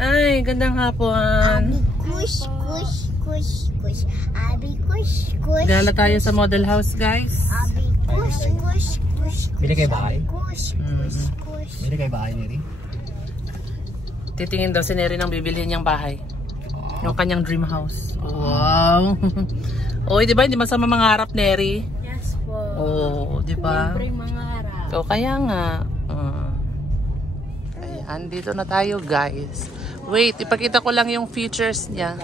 Hi, gandang hapon. Kush, kush, kush, kush. Abi, kush, kush. Gala tayo sa model house, guys. Abi, kush, kush, kush. Bili kayo bahay? Kush, kush, kush. Bili kayo bahay, Neri? Titingin daw si Neri ng bibilihin niyang bahay. Yung kanyang dream house. Wow. Oy, di ba hindi masama mangarap, Neri? Yes po. Oo, di ba? Siyempre mangarap. So, kaya nga. Ayan, dito na tayo, guys. Wait, ipakita ko lang yung features niya.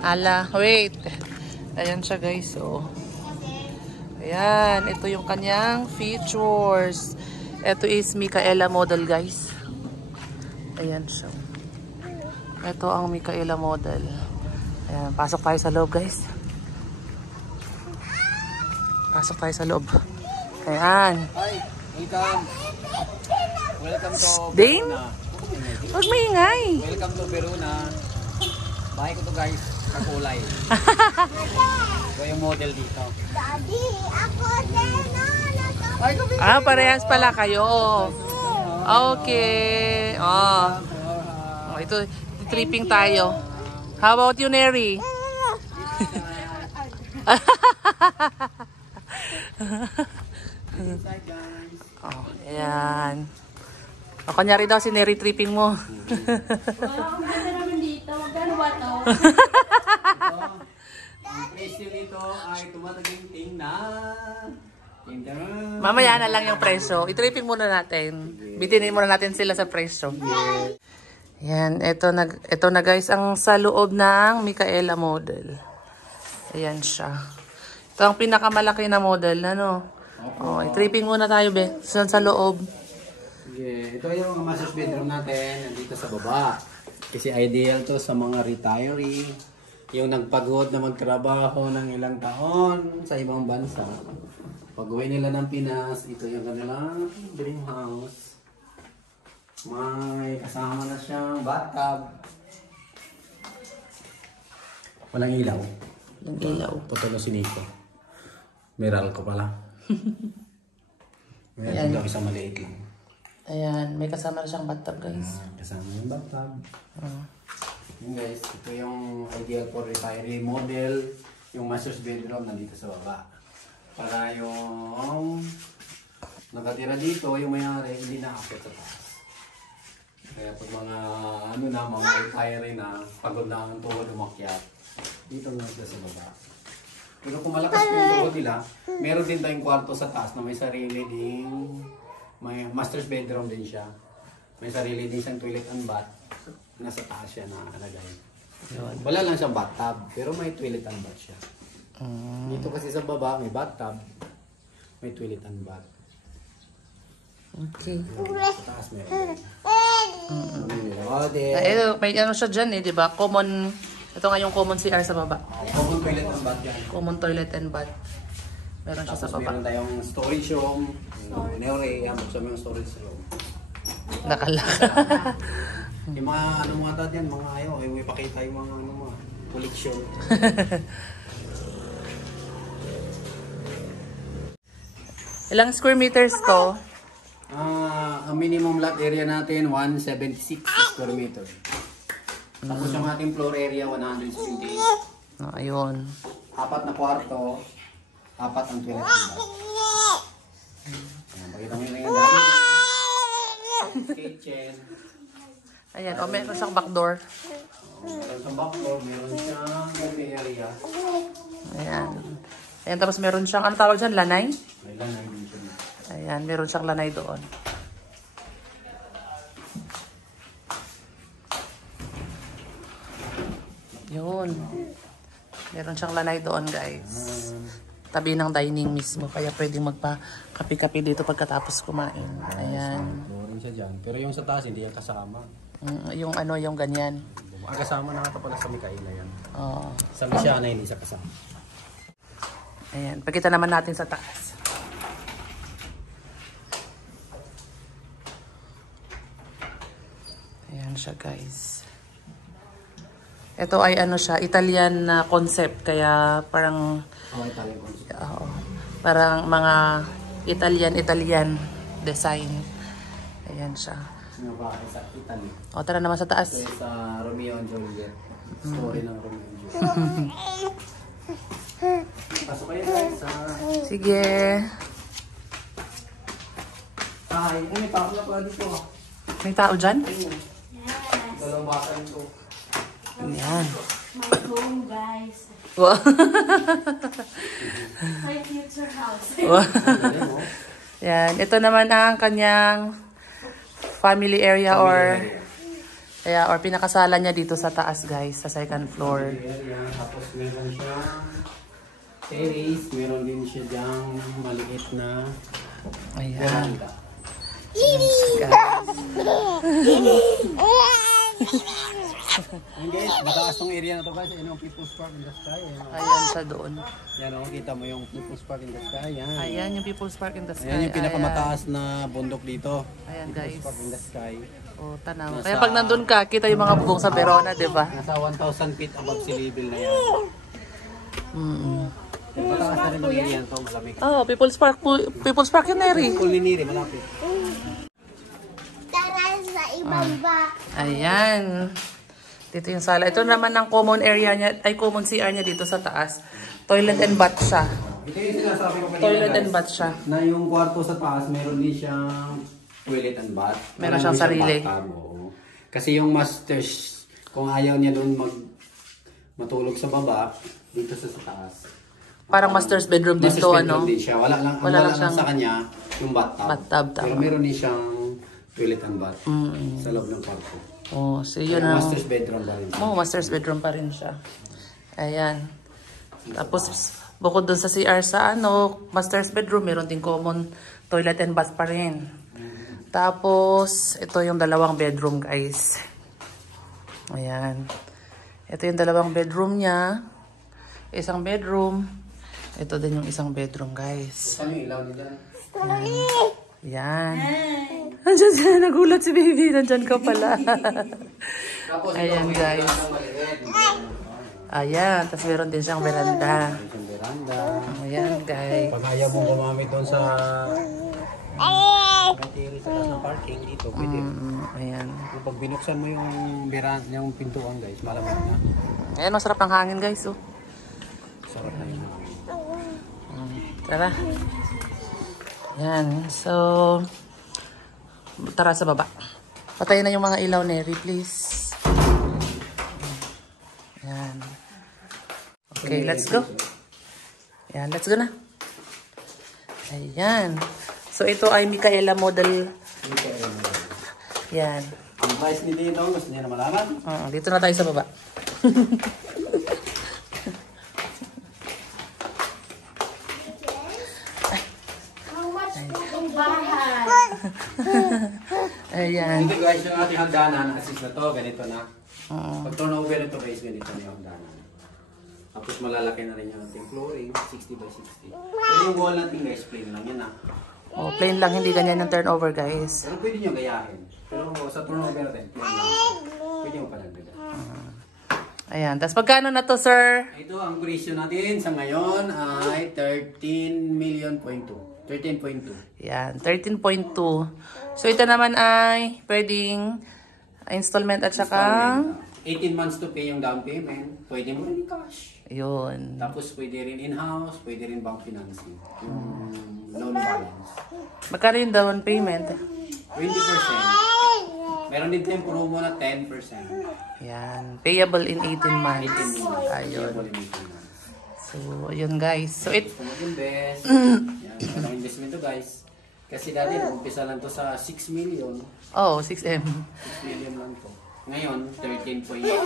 Ala, wait. Ayan siya, guys. Oh. Ayan, ito yung kanyang features. Ito is Micaela model, guys. Ayan siya. Ito ang Micaela model. Ayan, pasok tayo sa loob, guys. Pasok tayo sa loob. Ayan. Hi, welcome. Welcome to Dame? Verona. Huwag maingay. Welcome to Verona. Bahay ko to, guys. Kakulay. Ito yung model dito. Daddy, ako din. Parehas pala kayo. Okay. Oh, ito, tripping tayo. How about you, Neri? Oh, ayan. O, kanyari daw si Neri tripping mo. Ang ganda naman dito. Magkano ba ito? Ang presyo nito ay tumataginting na... Mamaya na lang yung presyo. I-tripping muna natin. Bitinin muna natin sila sa presyo. Ayan, ito na guys ang sa loob ng Micaela model. Ayan siya. Ito ang pinakamalaki na model, ano? Oh, i-tripping muna tayo, be. Saan sa loob? Okay. Ito yung master's bedroom natin, nandito sa baba. Kasi ideal to sa mga retiree, yung nagpagod na magtrabaho ng ilang taon sa ibang bansa. Pag-uwi nila ng Pinas, ito yung kanilang dream house. May kasama na siyang bathtub. Walang ilaw. Walang ilaw. Putol si Nico. Meral ko pala. Meron daw isang maliit lang. Ayan, may kasama na siyang bathtub, guys. Kasama yung bathtub. Yun guys, ito yung ideal for retiree model. Yung master's bedroom nandito sa baba. Para yung nakatira dito, yung mayari, hindi na-akit sa taas. Kaya pag mga retiree na, pagod na ang tuhod umakyat, dito na sila sa baba. Pero kung malakas po yung tuhod nila, meron din tayong kwarto sa taas na may sarili ding, may master's bedroom din siya. May sarili din siyang toilet and bath. Nasa taas siya na alagay. Wala lang siyang bathtub, pero may toilet and bath siya. Dito kasi sa baba, may bathtub, may toilet and bath. Okay. Sa taas meron. May ano siya dyan eh, di ba? Common, ito nga yung common CR sa baba. Common toilet and bath yan. Common toilet and bath. Meron siya sa Tapos baba. meron tayong storage room. Neore, buksan mo yung storage room. Nakalaka. Yung mga mga dad yan, mga ayaw, may pakita yung mga collection. Ilang square meters to? Ang minimum lot area natin, 176 square meter. Tapos yung ating floor area, 178. Ayun. 4 na kwarto, 4 ang toilet and bath. Pakita mo yung kitchen. Ayan, o meron siyang backdoor. Meron siyang backdoor, meron siyang living area. Ayan. Ayan, tapos meron siyang, ano tawag dyan? Lanay? May lanay din siya. Ayan, meron siyang lanay doon. Yun. Meron siyang lanay doon, guys. Tabi ng dining mismo. Kaya pwedeng magpa-kapi-kapi dito pagkatapos kumain. Ayan. Meron siya dyan. Pero yung sa taas, hindi yan kasama. Yung ano, yung ganyan. Ang kasama na ito pala sa Micaela yan. Oo. Sa Misyana, hindi siya kasama. Ayan. Pagkita naman natin sa taas. Ayan siya, guys. Ito ay ano siya, Italian na concept. Kaya parang... Italian concept. Parang mga Italian design. Ayan siya. Nga bahay sa Italy. O, tara naman sa taas. Ito yung sa Romeo and Juliet. Story ng Romeo and Juliet. Pasok kayo guys sa... Sige. Ay, may tao na pala dito. May tao dyan? Dalawang bata nito. Ayan. My home, guys. Wow. My future house. Yan. Ito naman ang kanyang family area or pinakasala niya dito sa taas, guys. Sa second floor. Tapos meron siyang terrace. Meron din siya dyang maliit na Ayan. veranda. Ayun guys, mataas tong area na to guys. Yan yung People's Park in the Sky. Ayan siya doon. Yan o, kita mo yung People's Park in the Sky. Yan. Ayan yung People's Park in the Sky. Ayan yung pinakamataas na bundok dito. Ayan, People's guys. Park in the Sky. O, tanaw. Nasa- Kaya pag nandun ka, kita yung mga bubong sa Verona, di ba? Nasa 1,000 feet above sea level na yan. Mataas na rin yung area na to, malamig. Oh, People's Park po. People's Park yun, Neri. Kuliniri, malapit. Tara sa ibang ba. Ayan. Dito yung sala. Ito naman ang common area niya, ay common CR niya dito sa taas. Toilet and bath siya. Ito yung sinasabi ko kanina Toilet guys, and bath siya. na yung kwarto sa taas, meron din siyang toilet and bath. Meron siyang sarili. Bathtub, oo. Kasi yung masters, kung ayaw niya doon matulog sa baba, dito sa taas. Parang master's bedroom Master's dito, bedroom ano? din siya. Wala lang siyang sa kanya yung bathtub. bathtub, Pero tama. meron din siyang toilet and bath sa loob ng kwarto. Oh, so yun Kaya ang... master's bedroom ba rin siya. Oh, master's bedroom pa rin siya. Ayan. Tapos, bukod dun sa CR sa master's bedroom, meron din common toilet and bath pa rin. Tapos, ito yung dalawang bedroom, guys. Ayan. Ito yung dalawang bedroom niya. Isang bedroom. Ito din yung isang bedroom, guys. Saan yung ilaw nila? Ayan. Nandiyan siya. Nagulat si baby. Nandiyan ka pala. Tapos, Ayan, ito, guys. may maliit. Ayan. Tapos meron din siyang veranda. Yung veranda. Ayan, guys. Pag ayaw mong gumamit doon sa material sa taas ng parking dito, pwede. Ayan. Kung pag binuksan mo yung veranda, yung pintuan guys, malamig na. Ayan, masarap ng hangin, guys. Oh. Sarap na yun. Tara. Ayan. So, tara sa baba. Patayin na yung mga ilaw, Neri, please. Ayan. Okay, let's go. Ayan, let's go na. Ayan. So, ito ay Micaela model. Ayan. Ang price ni Dino, gusto niya na malaman? Dito na tayo sa baba. How much po ang bahay? Ayan. Ito guys, yung ating hagdanan, assist na to, ganito na. Pag turnover ito guys, ganito na yung hagdanan. Tapos malalaki na rin yung ating flooring, 60 by 60. Pero yung wall natin guys, plain lang yan ah. Oh, plain lang, hindi ganyan yung turnover, guys. Pero pwede nyo gayahin. Pero sa turnover natin, plain lang. Pwede mo panagdagan. Ayan. Tapos magkano na to, sir? Ito ang presyo natin sa ngayon ay 13.2 million. 13.2. Yan, 13.2. So, ito naman ay pwedeng installment at saka... 18 months to pay yung down payment. Pwede mo rin cash. Yun. Tapos pwede rin in-house, pwede rin bank financing. Yung loan balance. Magkano yung down payment? 20%. Meron din tayong promo na 10%. Yan. Payable in 18 months. 18 months. Ayun. Payable in 18 months. So, ayun guys. So, Gusto mag-invest. Yan, walang investment to guys. Kasi dati, umpisa lang to sa 6 million. oh, 6M. 6 million lang to. Ngayon, 13.2 siya.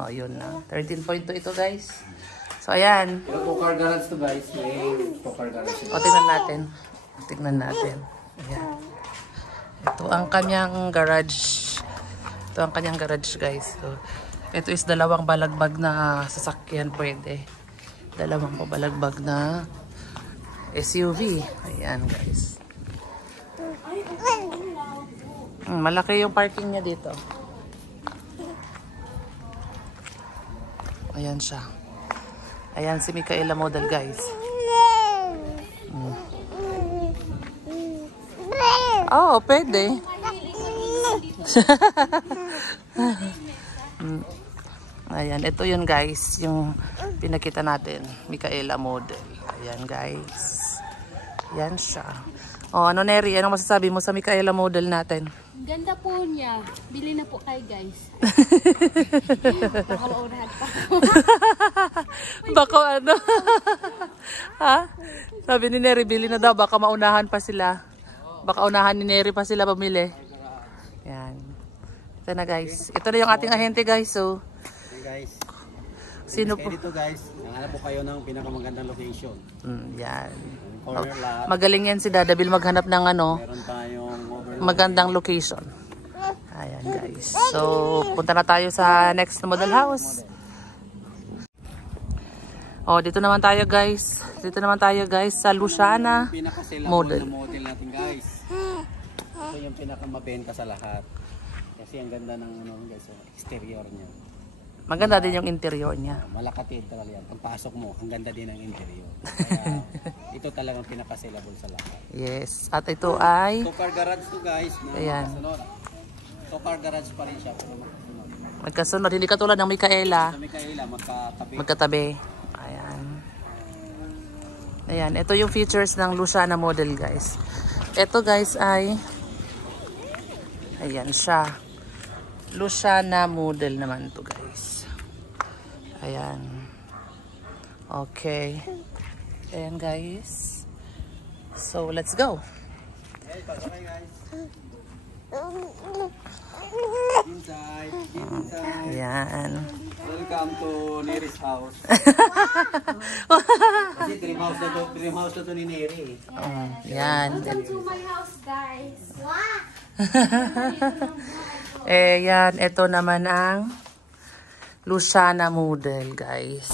Oh, yun na. 13.2 ito guys. So, ayan. Pero two-car garage to guys. May two-car garage. O, tingnan natin. Tingnan natin. Ayan. Ito ang kanyang garage. Ito ang kanyang garage, guys. So, ito is dalawang balagbag na sasakyan pwede. Dalawang pabalagbag na SUV. Ayan, guys. Malaki yung parking niya dito. Ayan siya. Ayan si Micaela model, guys. Oh, pwede. Ayan, ito yun guys, yung pinakita natin, Micaela model. Ayan guys. Yan siya. O, ano Neri, anong masasabi mo sa Micaela model natin? Ganda po niya. Bili na po kayo guys. Baka maunahan pa. Baka ano? Ha? Sabi ni Neri, bili na daw, baka maunahan pa sila. Baka unahan ni Neri pa sila pamili. Yan. Ito na guys. Ito na yung ating ahente guys. So, guys. sino po? Dito guys, hanap po kayo ng pinakamagandang location. Yan. Corner lot. Magaling yan si Dada Bill maghanap ng ano, Meron tayong overlook. magandang location. Ayan guys. So, punta na tayo sa next model house. Oh, dito naman tayo guys. Dito naman tayo guys sa Luciana model. Na model natin guys. Ito yung pinakamabenta sa lahat. Kasi ang ganda ng ano guys, exterior niya. Maganda din yung interior niya. Malakatid talaga yan. Pagpasok mo, ang ganda din ng interior. Kaya ito talagang pinaka-sellable sa lahat. Yes. At ito ay... Two-car garage to guys. Ayan. Two-car garage pa rin siya. Pero Magkasunod. Hindi katulad ng Micaela. sa Micaela, magkatabi. Magkatabi. Ayan. Ayan. Ito yung features ng Luciana model guys. Ito guys ay... Ayan siya. Luciana model naman to guys. Ayan. Okay. Ayan guys. So let's go. Okay, pasakay guys. Inside. Ayan. Welcome to Neri's house. Kasi dream house na to ni Neri. Ayan. Welcome to my house guys. Ayan. Ito naman ang Luciana model guys.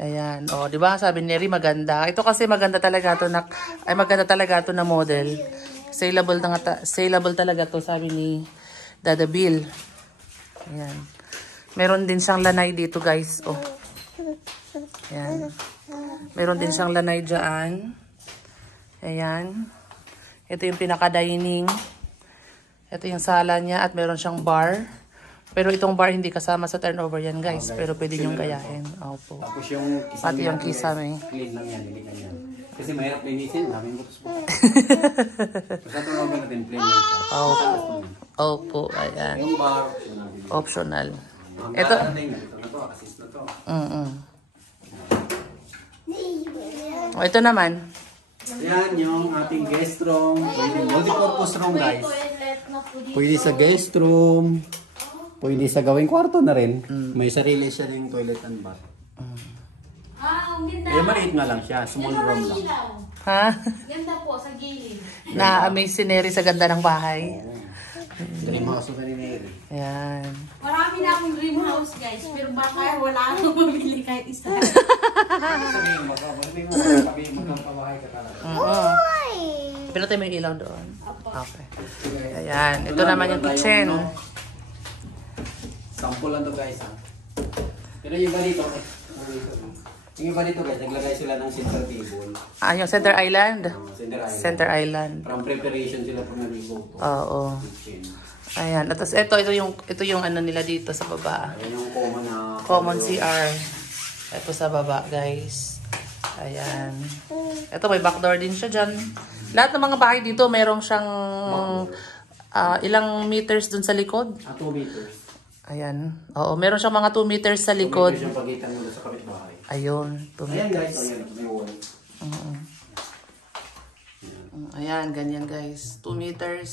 Ayan. O, di ba? Sabi ni Neri maganda. Ito kasi maganda talaga to na maganda talaga to na model. Saleable talaga to, sabi ni Dada Bill. Ayan. Meron din siyang lanay dito, guys. Oh. Ayan. Meron din siyang lanay dyan. Ayan. Ito yung pinaka-dining. Ito yung sala niya at meron siyang bar. Pero itong bar hindi kasama sa turnover yan guys. Pero pwede niyong gayahin. Opo. Tapos yung kisame. Pati yung kisame. Clean lang yan, hindi ganyan. Kasi mahirap linisin, daming butos-butos. Basta turnover natin, plain lang siya. Opo. Opo. Ayan. Yung bar, Optional. ito. Ito. Ito na to, assist na to. Ito naman. Yan yung ating guest room. Pwede multi-purpose room guys. Toilet na po dito. Pwede sa guest room. Pwede sa gawing kwarto na rin. May sarili siya ng toilet and bath. Ang ganda. Kaya maliit nga lang siya. Small room lang. Ilaw. Ha? Ganda po sa gilid. Na-amaze si Neri sa ganda ng bahay. Dream house na ni Mary. Ayan. Marami na akong dream house guys. Pero baka wala akong mamili kahit isa. Sabihin, magkapabahay ka talaga. Pinatay mo yung ilaw doon. Okay. Ayan. Ito naman yung kitchen. Sample lang to guys ha. Pero yung iba dito, yung iba dito guys, naglagay sila ng center table. Ah, yung Center Island? Center island. Center Island. From preparation sila pag naligo po. Oo. Kitchen. Ayan. At ito yung ano nila dito sa baba. Ayan yung common na... Common CR. Ito sa baba, guys. Ayan. Ito, may backdoor din siya dyan. Lahat ng mga bahay dito, merong siyang ilang meters dun sa likod. 2 meters. Ayan. Oo, meron siyang mga 2 meters sa 2 likod. meters yung pagitan nyo sa kapitbahay. Ayun, 2 Ayan guys, meters. ayan, may wall. Ayan, ganyan guys. 2 meters.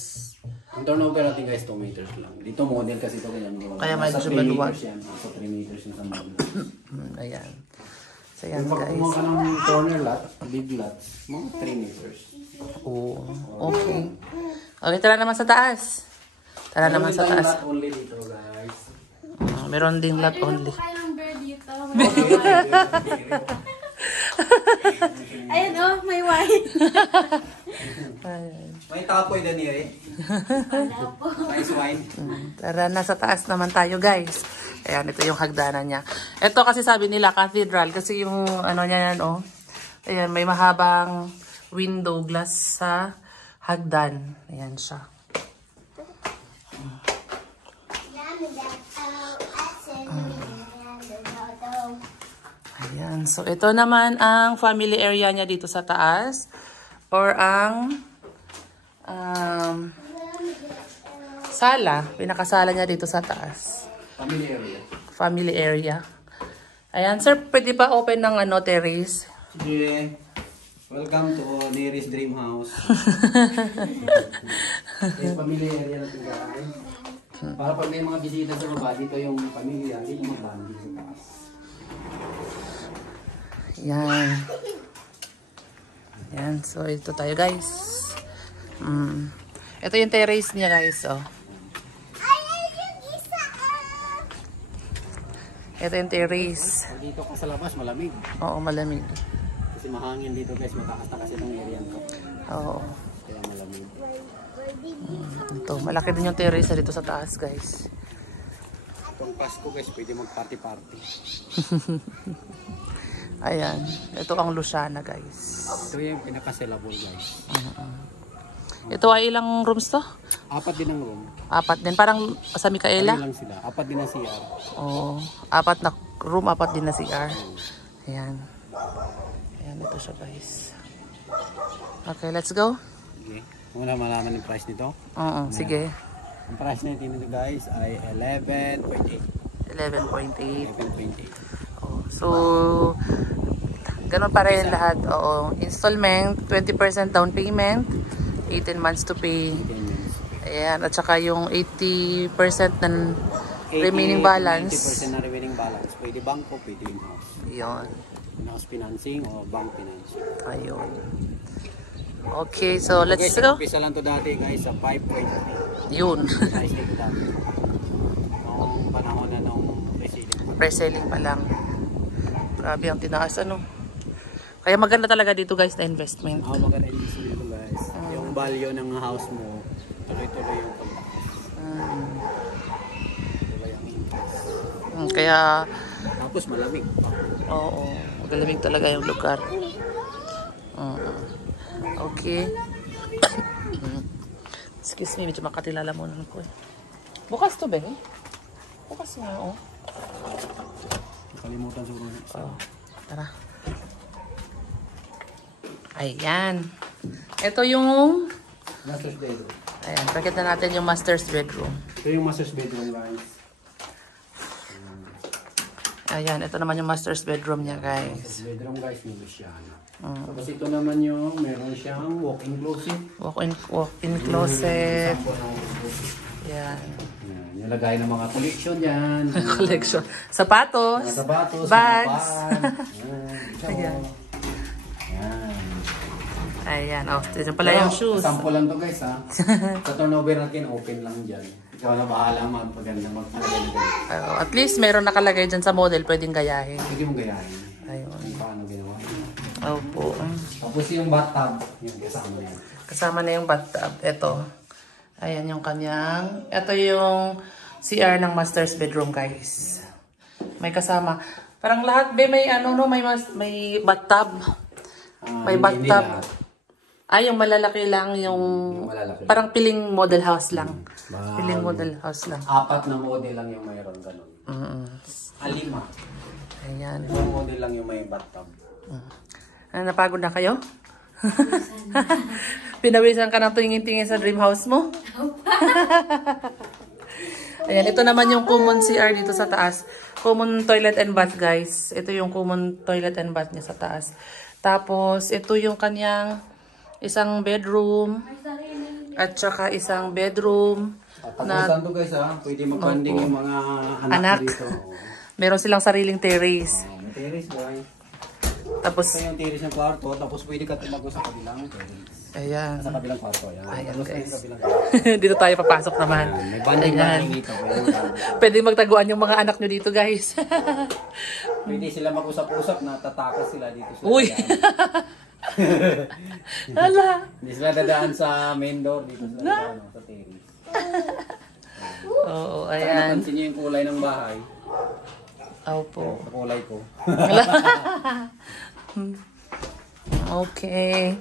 Ang turnover natin guys, 2 meters lang. Dito model kasi ito ganyan. Kaya medyo Nasa 3 maluwag. meters yan. Nasa 3 meters yung sa model. Ayan. So, ayan Pag guys. kumuha ka ng corner lot, big lots, mga 3 meters. Oo. Okay. Okay, tara naman sa taas. Tara naman sa Meron taas. lot only dito guys. Meron ding lot only. Kaya ng bird dito. Ayan oh, may white. May tapoy din eh. Nice wine. Tara na sa taas naman tayo guys. Ayan, ito yung hagdanan niya. Ito kasi sabi nila cathedral kasi yung ano niya yan oh. Ayan, may mahabang window glass sa hagdan. Ayan siya. Ayan. So, ito naman ang family area niya dito sa taas. Or ang sala. Pinakasala niya dito sa taas. Family area. Family area. Ayan, sir, pwede ba open ng terrace? Sige. Welcome to Neris Dream House. Yung family area natin guys. Para pag may mga bisita sa baba, dito yung pamilya, dito yung bandi sa taas. Yan. Yan. So, ito tayo guys. Ito yung terrace niya guys. Oh. Ito yung terrace. Pag dito ka sa labas, malamig. Oo, malamig. Kasi mahangin dito guys, matakas na kasi itong area nito. Oo. Kaya malamig. Ito, malaki din yung terrace dito sa taas guys. Itong Pasko guys, pwede mag-party-party. Ayan. Ito ang Luciana guys. Ito yung pinaka-sellable guys. Ito ay ilang rooms to? 4 din ang room. 4 din. Parang sa Micaela? Ano lang sila, 4 din ang CR. Oo. 4 na room, 4 din na CR. Ayan. Ayan, ito siya guys. Okay, let's go. Okay. Muna malaman yung price nito. Oo, sige. Ang price natin nito guys ay 11.8. 11.8. 11.8. Oh, so, ganun pa rin lahat. Oo. Installment, 20% down payment, 18 months to pay. Ayan. At saka yung 80% ng remaining balance. 80% na remaining balance. Pwede bangko, pwede in-house. Yun. In-house financing o bank financing. Ayun. Okay, so let's Okay, go. umpisa lang to dati guys sa 5.3. Yun. Price nito dati. Noong panahon na nung reselling. Pre-selling pa lang. Grabe ang tinaas ano. Kaya maganda talaga dito guys na investment. Maganda yung dito guys. Yung value ng house mo, tuloy-tuloy yung pagtakas. Tuloy ang interest. Kaya, Tapos malamig. oo, magalamig talaga yung lugar. Okay. Excuse me, medyo makatilala muna ko eh. Bukas to ba eh? Bukas nga, oh. Kalimutan siguro. Oh, tara. Ayan. Ito yung... Master's bedroom. Ayan, pakita natin yung master's bedroom. Ito yung master's bedroom guys. Ayan, ito naman yung master's bedroom niya guys. Master's bedroom guys, yung Luciana. Tapos ito naman yung meron siyang walk-in closet. Walk-in closet. Yan. Yan, yung lagay ng mga collection dyan. Collection. Sapatos. Mga sapatos, bags. Ayan. Ayan. Oh, ito pala yung shoes. Sample lang to guys ha. Sa turnover natin, open lang dyan. Ikaw na bahala magpaganda magpaganda. At least meron nakalagay dyan sa model, pwedeng gayahin. Pwede mong gayahin. Ayun. Kung paano ginawa. Opo. Tapos yung bathtub, yung kasama na yan. Kasama na yung bathtub. Ito. Ayan yung kanyang. Ito yung CR ng master's bedroom guys. May kasama. Parang lahat be may ano no, may bathtub. May bathtub. Ay, yung malalaki lang, yung malalaki. Parang piling model house lang. Wow. Piling model house lang. 4 na model lang yung mayroon ganun. 5. Ayan. 5 model lang yung may bathtub. Ano, napagod na kayo? Pinawisan ka ng tingin-tingin sa dream house mo? Ayan, ito naman yung common CR dito sa taas. Common toilet and bath guys. Ito yung common toilet and bath niya sa taas. Tapos, ito yung kanyang isang bedroom at saka isang bedroom na to guys ha, pwede mag-banding yung mga anak dito. Meron silang sariling terrace. Terrace boy. Tapos ito yung terrace ng kwarto, tapos pwede ka tumago sa kabilang terrace. Ayan. Sa kabilang kwarto, ayan. Ayan Tapos guys. yung kabilang kwarto. Dito tayo papasok naman. May banding dito. Pwede magtaguan yung mga anak nyo dito guys. Pwede sila mag-usap-usap na tatakas sila dito. Uy! Hala! Hindi sila dadaan sa main door dito sa terrace. Oo, ayan. Napansin niyo yung kulay ng bahay. Opo. Sa kulay ko. Okay.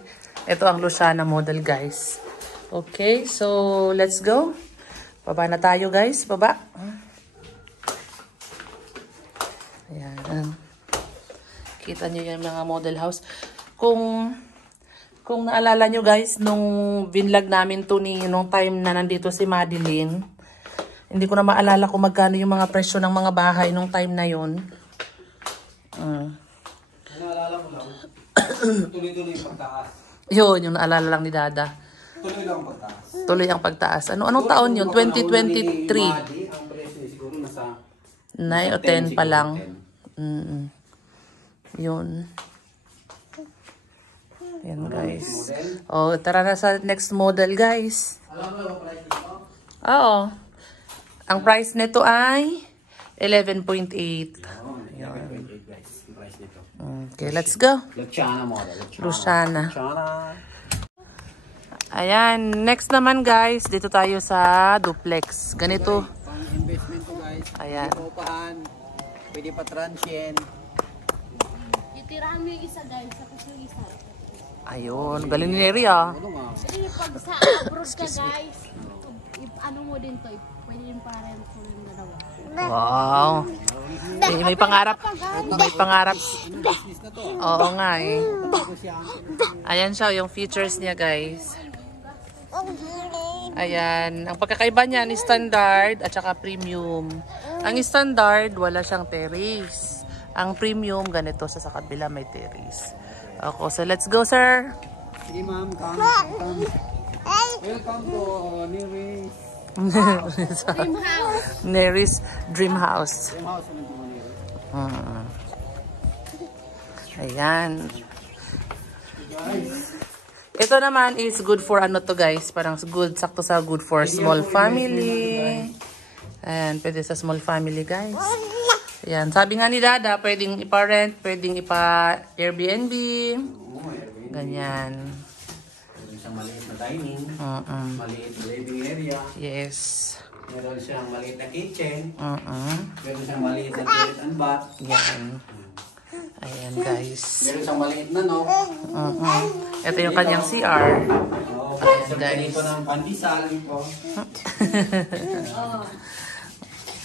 Ito ang Luciana model guys. Okay, so let's go. Baba na tayo guys, baba. Ayan. Kita nyo yung mga model house. Kung naalala nyo guys, nung binlog namin to nung time na nandito si Madeline, hindi ko na maalala kung magkano yung mga presyo ng mga bahay nung time na yun. Naalala ko lang, tuloy-tuloy yung pagtaas. Yun, yung naalala lang ni Dada. Tuloy lang ang pagtaas. Tuloy ang pagtaas. Anong taon yun? 2023. Ang presyo siguro nasa 9 o 10 pa lang. Yun. Yan guys. Oh, tara na sa next model guys. Alam mo yung price nito? Oo. Ang price nito ay 11.8. Yan, guys. Yung price nito. Okay, let's go. Luciana model. Luciana. Luciana. Ayan, next naman guys, dito tayo sa duplex. Ganito. Pang investment ko guys. Ayan. Pwede pa upahan. Pwede pa transient. Itirahan mo yung isa guys, tapos yung isa. Ayun, galing ni Neri ah. Ano nga? Kasi pag sa abroad ka guys, ano mo din to, pwede yung parent ko yung dalawa. Wow. May pangarap. May pangarap. Business na to. Oo nga eh. Bago siya. Ayan siya, yung features niya guys. Ayan. Ang pagkakaiba niya ni standard at saka premium. Ang standard, wala siyang terrace. Ang premium, ganito sa kabila may terrace. Okay, so let's go sir. Sige ma'am, come. Welcome to Neris. Dream house. Neris Dream House. Yung house na naman Neris. Ayan. Ito naman is good for ano to guys. Parang good, sakto sa good for small family. Ayan, pwede sa small family guys. Ayan, sabi nga ni Dada, pwedeng ipa-rent, pwedeng ipa-Airbnb. Ganyan. Meron siyang maliit na dining. Maliit na living area. Yes. Meron siyang maliit na kitchen. Meron siyang maliit na toilet and bath. Yan. Ayan guys. Meron siyang maliit na no. Ito yung kanyang CR. Okay, dito ng pandesal ko.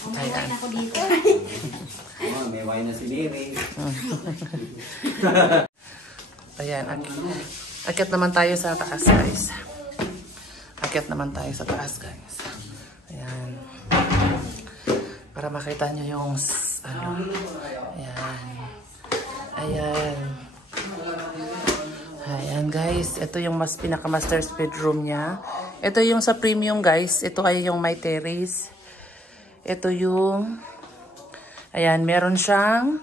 May wine ako dito. May wine na si Mary. Ayan. Akyat naman tayo sa taas guys. Akyat naman tayo sa taas guys. Ayan. Para makita nyo yung ano. Ayan. Ayan. Ayan guys. Ito yung pinaka-master's bedroom niya. Ito yung sa premium guys. Ito ay yung may terrace. Ito yung, ayan, meron siyang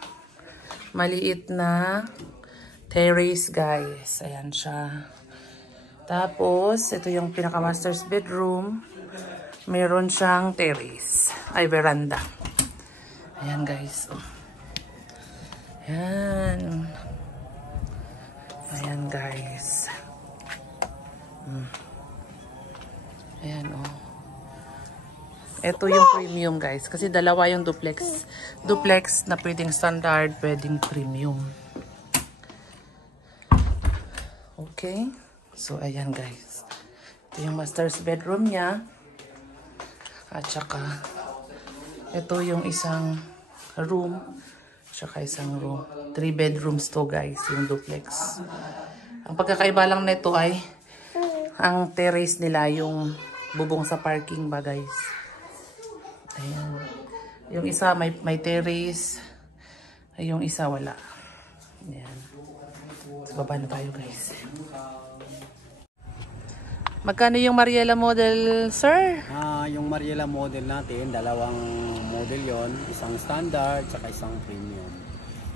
maliit na terrace guys. Ayan siya. Tapos, ito yung pinaka-master's bedroom. Meron siyang terrace. Ay, veranda. Ayan guys. Ayan. Ayan guys. Ayan oh. Ito yung premium guys. Kasi dalawa yung duplex. Duplex na pwedeng standard, pwedeng premium. Okay. So, ayan guys. Ito yung master's bedroom niya. At saka, ito yung isang room. Saka isang room. 3 bedrooms to guys, yung duplex. Ang pagkakaiba lang nito ay, ang terrace nila, yung bubong sa parking ba guys. Ayan. Yung isa may terrace. Yung isa wala. Ayan. So, baba na tayo guys. Magkano yung Mariela model, sir? Yung Mariela model natin, dalawang model yon, isang standard saka isang premium.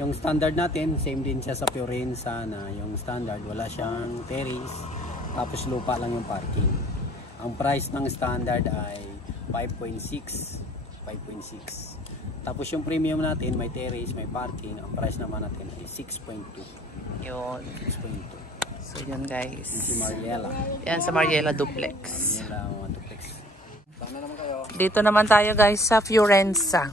Yung standard natin, same din siya sa Fiorenza na yung standard, wala siyang terrace, tapos lupa lang yung parking. Ang price ng standard ay 5.6. Tapos yung premium natin, may terrace, may parking. Ang price naman natin ay 6.2. Yun. 6.2. So, yun guys. Si Mariela. Yan sa Mariela duplex. Mariela mga duplex. Sana naman kayo. Dito naman tayo guys sa Fiorenza.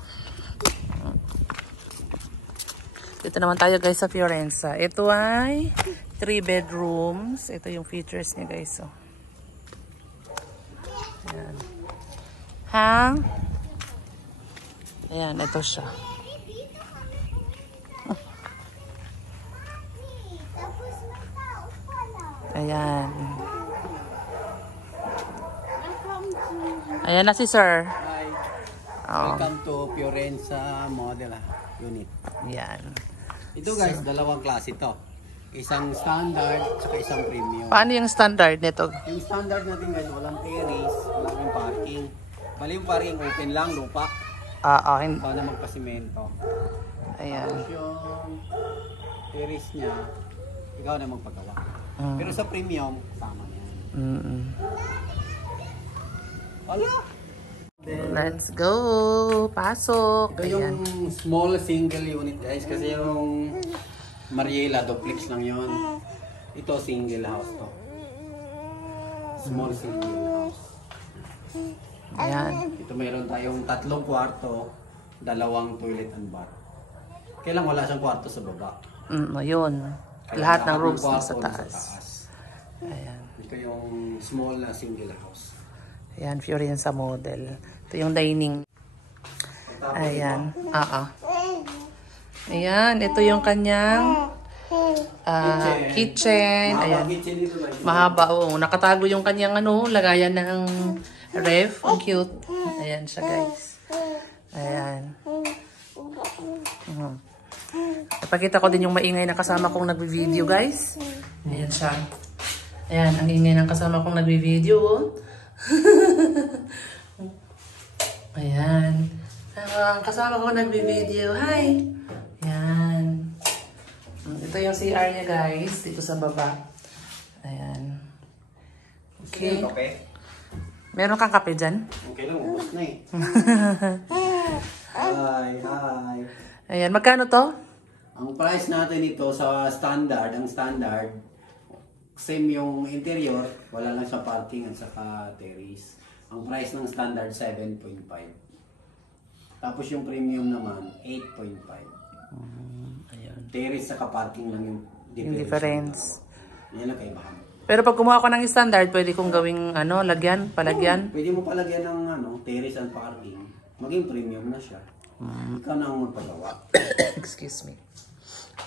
Dito naman tayo guys sa Fiorenza. Ito ay 3 bedrooms. Ito yung features niya guys. Oh. Ayan. Ha? Ayan, ito siya. Tapos may tao pala. Ayan. Ayan na si Sir. Hi. Oh. Welcome to Fiorenza Model Unit. Ayan. Ito guys, dalawang klase to. Isang standard at isang premium. Paano yung standard nito? Yung standard natin guys, walang terrace, walang parking. Bali yung parking open lang, lupa. Ikaw na magpasimento. Ayan. Tapos yung terrace niya, ikaw na magpagawa. Mm. Pero sa premium, tama yan. Wala! Let's go! Pasok! Ito yung small single unit guys, kasi yung Mariela duplex lang yun. Ito single house to. Small single house. Ayan. Ito mayroon tayong 3 kwarto, 2 toilet and bath. Kailang wala siyang kwarto sa baba. Yun. Kaya Lahat ng rooms kwarto nasa taas. Ayan. Ito yung small na single house. Ayan, Fiorenza model. Ito yung dining. Ayan. Ayan, ito yung kanyang kitchen. Ayan. Kitchen dito guys. Mahaba, oh. Nakatago yung kanyang lagayan ng ref. Ang cute. Ayan siya, guys. Ayan. Ipakita ko din yung maingay na kasama kong nagbi-video, guys. Ayan siya. Ayan, ang ingay ng kasama kong nagbi-video, oh. Ayan. Ang kasama ko nagbi-video. Hi! Ayan. Ito yung CR niya, guys. Dito sa baba. Ayan. Okay. Okay. Meron kang kape dyan? Okay lang, ubos na eh. Hi, hi. Ayan. Magkano to? Ang price natin ito sa standard, ang standard, same yung interior, wala lang sa parking at saka terrace. Ang price ng standard, 7.5. Tapos yung premium naman, 8.5. Ayan. Terrace saka parking lang yung Yung difference. Yan lang kaibahan. Pero pag kumuha ko ng standard, pwede kong gawing lagyan, palagyan. Pwede mo palagyan ng terrace and parking. Maging premium na siya. Ikaw na ang magpagawa. Excuse me.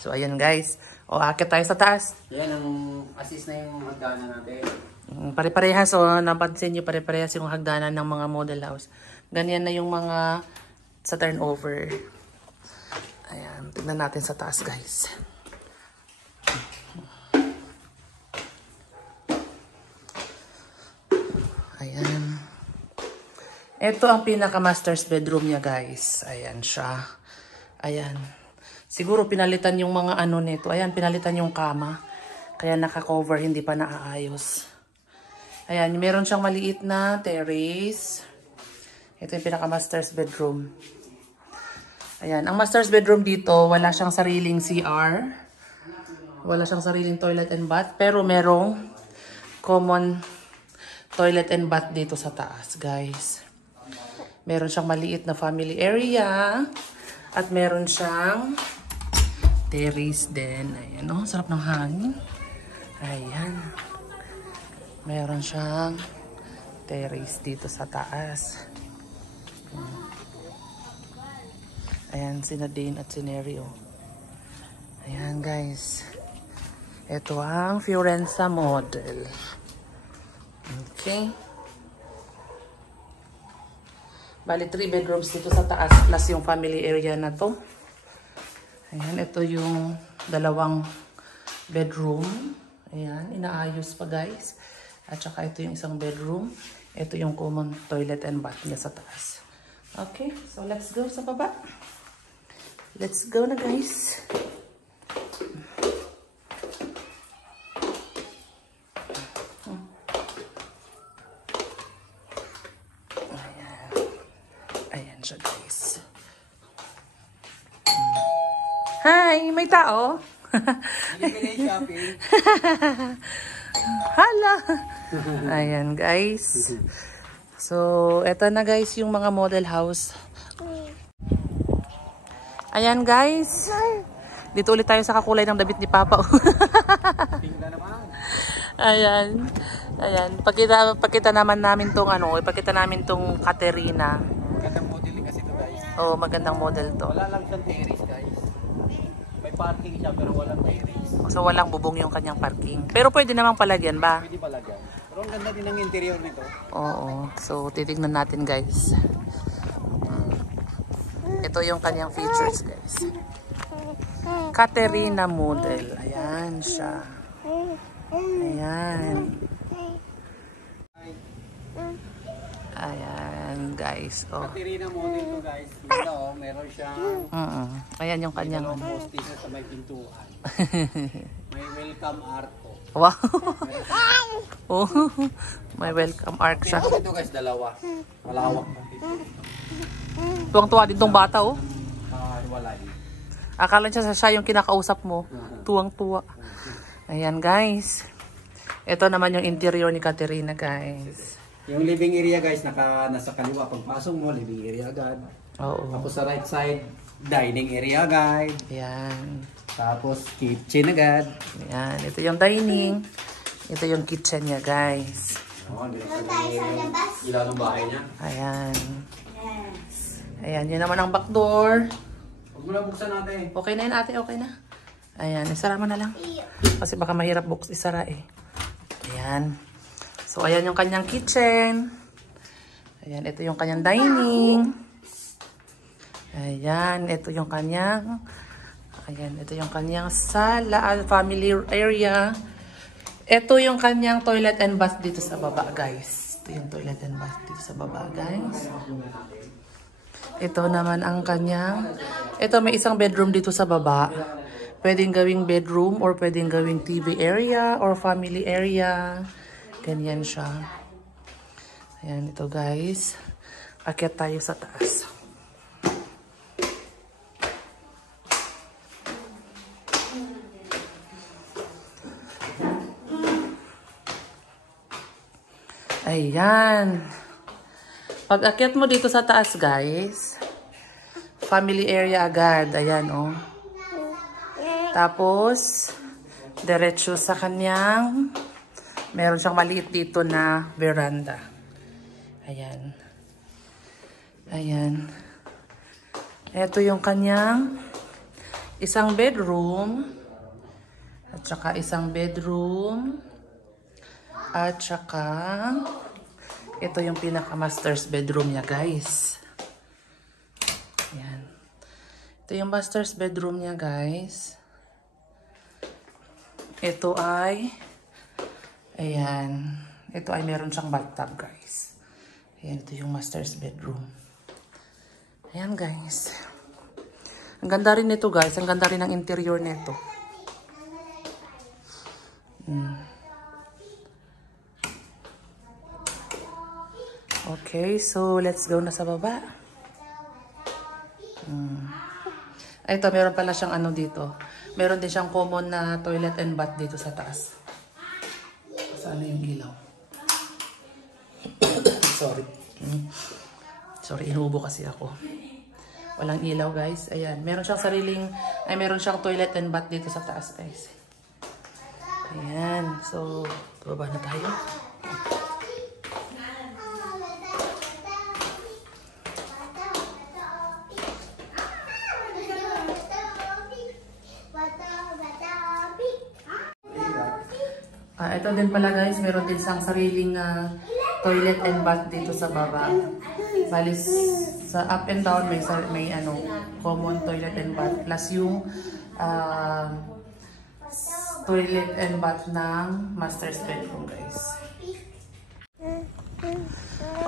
So, ayan guys. Akit tayo sa taas. Yan ang assist na yung hagdanan natin. Pare-parehas. Napansin nyo pare-parehas yung hagdanan ng mga model house. Ganyan na yung mga sa turnover. Ayan. Tignan natin sa taas guys. Ayan. Ito ang pinaka-master's bedroom niya guys. Ayan siya. Ayan. Siguro pinalitan yung mga nito. Ayan, pinalitan yung kama. Kaya naka-cover, hindi pa naaayos. Ayan, meron siyang maliit na terrace. Ito yung pinaka-master's bedroom. Ayan, ang master's bedroom dito, wala siyang sariling CR. Wala siyang sariling toilet and bath. Pero merong common toilet and bath dito sa taas, guys. Meron siyang maliit na family area. At meron siyang terrace din. Ayan, sarap ng hangin. Ayan. Meron siyang terrace dito sa taas. Ayan, si Nadine at si Nerio. Ayan, guys. Ito ang Fiorenza model. Okay. Bali, 3 bedrooms dito sa taas plus yung family area na to. Ayan, ito yung 2 bedroom. Ayan, inaayos pa guys. At saka ito yung isang bedroom. Ito yung common toilet and bath niya sa taas. Okay, so let's go sa baba. Let's go na guys. Ayan siya guys. Hi! May tao? Shopping. Hala! Ayan guys. So, eto na guys yung mga model house. Ayan guys. Dito ulit tayo sa kakulay ng damit ni Papa. Ayan. Ayan. Pakita naman namin tong ano, ipakita namin tong Caterina. Magandang model kasi ito guys. Oh, magandang model to. Wala lang siyang terrace guys. May parking siya pero walang terrace. So walang bubong yung kanyang parking. Pero pwede namang palagyan ba? Pwede palagyan. Pero ang ganda din ng interior nito. Oo. So titignan natin guys. Ito yung kanyang features guys. Caterina model. Ayan siya. Ayan. Ayan guys. Oh. Caterina model to guys. Ito meron siyang Ayan yung kanyang dalawang poste sa may pintuan. May welcome art po. wow. Oh, may welcome arc siya. Ito guys, dalawa. Malawak na dito. Tuwang-tuwa din tong bata oh. Walay. Akala niya siya yung kinakausap mo. Tuwang-tuwa. Ayan guys. Ito naman yung interior ni Caterina guys. Yung living area guys, nasa kaliwa. Pagpasok mo, living area agad. Oo. Tapos sa right side, dining area agad. Ayan. Tapos kitchen agad. Ayan. Ito yung dining. Ito yung kitchen niya guys. Ilaw ng bahay niya. Ayan. Ayan. Yun naman ang back door. Huwag mo na buksan natin. Okay na yun ate. Okay na. Ayan. Isara mo na lang. Kasi baka mahirap isara eh. Ayan. So, ayan yung kanyang kitchen. Ayan. Ito yung kanyang dining. Ayan. Ito yung kanyang ayan. Ito yung kanyang sala. Family area. Ito yung kanyang toilet and bath dito sa baba, guys. Ito yung toilet and bath dito sa baba, guys. Ito naman ang kanyang... Ito, may isang bedroom dito sa baba. Pwedeng gawing bedroom or pwedeng gawing TV area or family area. Ganyan siya. Ayan, ito guys. Akyat tayo sa taas. Ayan. Pag akyat mo dito sa taas, guys, family area agad. Ayan, oh. Tapos, diretso sa kanyang, meron siyang maliit dito na veranda. Ayan. Ayan. Ito yung kanyang isang bedroom. At saka isang bedroom. At saka, ito yung pinaka-master's bedroom niya, guys. Ayan. Ito yung master's bedroom niya, guys. Ito ay, ayan. Ito ay meron siyang bathtub, guys. Ayan, ito yung master's bedroom. Ayan, guys. Ang ganda rin nito, guys. Ang ganda rin ng interior nito. Okay, so let's go na sa baba. Ito, meron pala siyang ano dito. Meron din siyang common na toilet and bath dito sa taas. Saan yung ilaw? Sorry. Sorry, inuubo kasi ako. Walang ilaw, guys. Ayan, meron siyang sariling, meron siyang toilet and bath dito sa taas, guys. Ayan, so, baba na tayo. Ito din pala guys, meron din siyang sariling toilet and bath dito sa baba. Bali, sa up and down may ano, common toilet and bath plus yung toilet and bath ng master's bedroom, guys.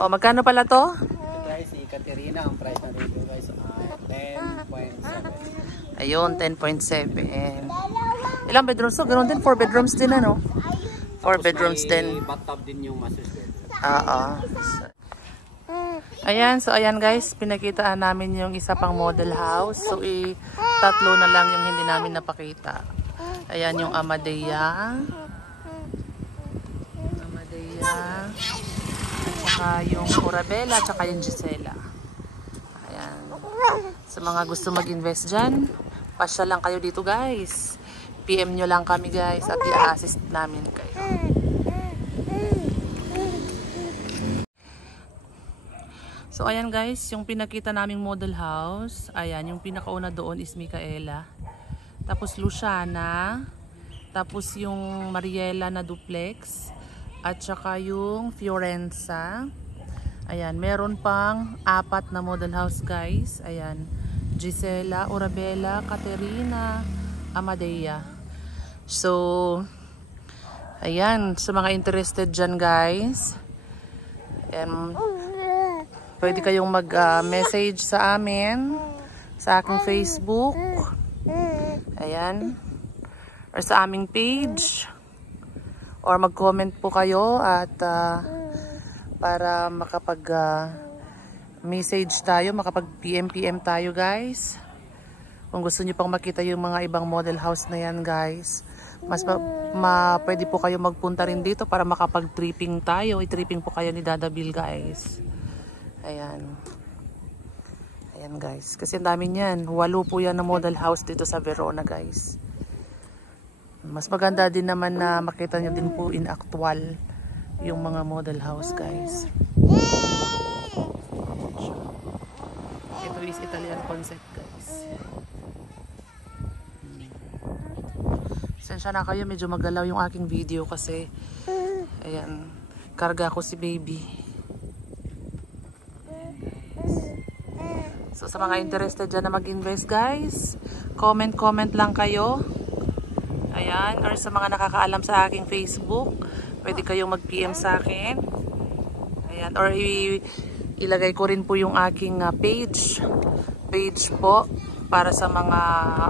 Oh, magkano pala to? Guys, si Caterina, ang price na review guys, 10.7. Ayun, 10.7. Ilang bedrooms to? Ganoon din, 4 bedrooms din ano? 4 bedrooms din. Bathtub din yung master's bedroom. Oo. Ayan, so ayan guys, pinakitaan namin yung isa pang model house. So, tatlo na lang yung hindi namin napakita. Ayan yung Amadea. Amadea. At saka yung Orabella, at saka yung Gisela. Ayan. Sa mga gusto mag-invest dyan, pasya lang kayo dito guys. PM nyo lang kami guys at i-assist namin kayo. So ayan guys, yung pinakita naming model house, ayan, yung pinakauna doon is Micaela. Tapos Luciana, tapos yung Mariela na duplex, at saka yung Fiorenza. Ayan, meron pang 4 na model house guys. Ayan, Gisela, Orabella, Caterina, Amadea. So, ayan, sa mga interested dyan guys, pwede kayong mag-message sa amin, sa aking Facebook, ayan, or sa aming page, or mag-comment po kayo at para makapag-message tayo, makapag-PM tayo guys. Kung gusto niyo pang makita yung mga ibang model house na yan guys, pwede po kayo magpunta rin dito para makapag-tripping tayo. I-tripping po kayo ni Dada Bill guys. Ayan. Ayan guys. Kasi ang dami niyan. 8 po yan na model house dito sa Verona guys. Mas maganda din naman na makita nyo din po in actual yung mga model house guys. Ito is Italian concept guys. Sensya na kayo, medyo magalaw yung aking video kasi ayan, karga ko si baby. So sa mga interested dyan na mag-invest guys, comment lang kayo. Ayan, or sa mga nakakaalam sa aking Facebook, pwede kayong mag-PM sa akin. Ayan, or ilagay ko rin po yung aking page po para sa mga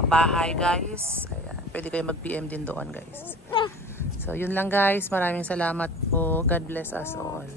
bahay guys. Ayan, pwede kayong mag-PM din doon guys. So yun lang guys, maraming salamat po. God bless us all.